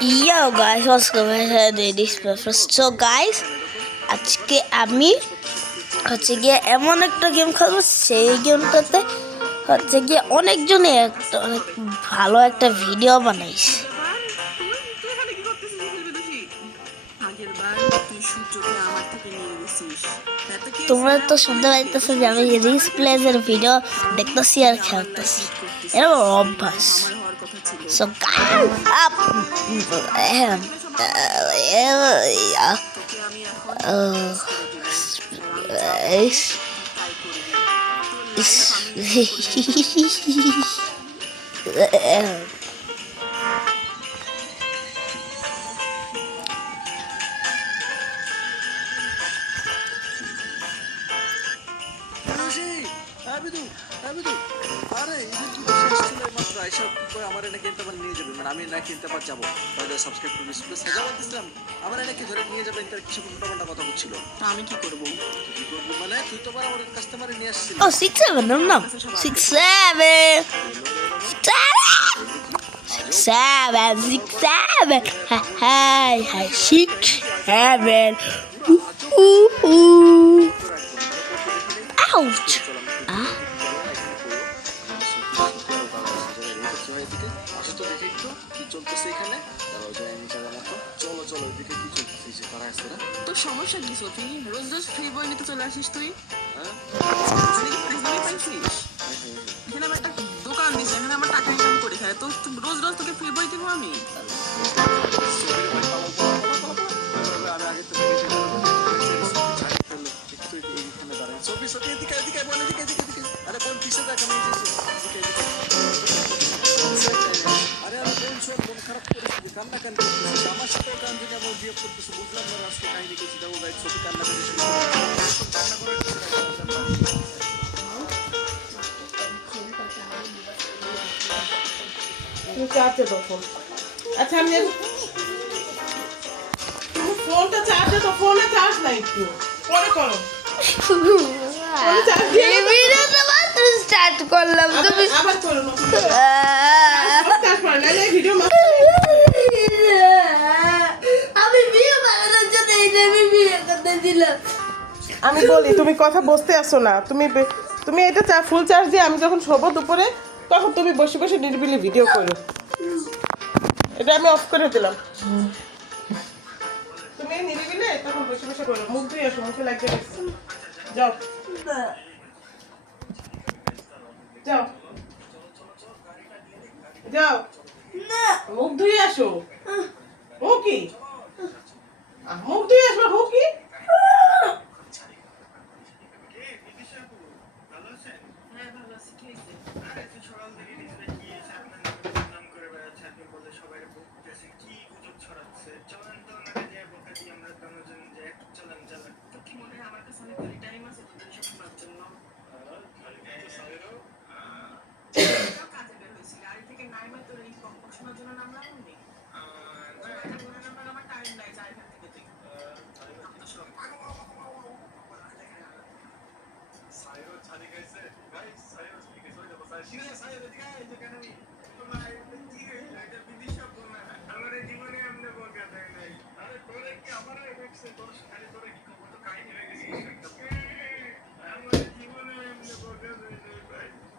Yo guys, what's going on? This breakfast. So guys, আজকে আমি হচ্ছে গিয়ে এমন একটা গেম খেলবো, সেই গেমটাতে হচ্ছে গিয়ে অনেকজনে একটা অনেক ভালো একটা ভিডিও বানাইছে। তোমরা তো শুনতে পাইতেছো যে আমি রিস প্লেজের ভিডিও দেখতেছি আর খেলতেছি, এটা আমার অভ্যাস। So guys, up. আমার এনে কিনতে পার নিয়ে যাবে, মানে আমি না কিনতে পার যাবো তাহলে সাবস্ক্রাইব করে দিস প্লাস সাজা বলতেছিলাম আমার এনে কি ধরে নিয়ে যাবেন তার কিছু উল্টাপাল্টা কথা বলছিল। আমি কি করবো মানে তুই তো আমার কাস্টমারে নিয়ে আসছিস। Oh, 6-7, no. 6-7. 6-7. Hi, 6-7. Ouch. তোর সমস্যা কি সফি? রোজ রোজ ফ্রি বই নিতে চলে আসিস তুই? এখানে আমার একটা দোকান দিস, এখানে আমার টাকা ইনকাম করে খায়, তো রোজ রোজ তোকে ফ্রি বই দিব আমি? চার্জে দাও ফোন। আচ্ছা আমি তুমি ফোনটা চার্জে দাও, ফোনে চার্জ নাই, একটু পরে করো। স্টার্ট করলাম তুমি আবার করো না, তারপর নালে ভিডিও আমি বিয়ে বানানোর জন্য এই আমি বিয়ে করতে দিলাম। আমি বলি তুমি কথা বুঝতে আসো না। তুমি এটা ফুল চার্জ দিয়ে আমি যখন শোবো দুপুরে তখন তুমি বসে বসে নিরিবিলি ভিডিও করো। এটা আমি অফ করে দিলাম। তুমি নিরিবিলি তখন বসে বসে করো। মুখ ধুয়ে আসো, মুখে লাগবে। যাও যাও যাও, মুখ ধুয়ে আসো। ও কি মুখ ধুয়ে আসবো? হো কি আমার জীবনে আমরা বকা দেয় নাই। আরে তোরে কি আমার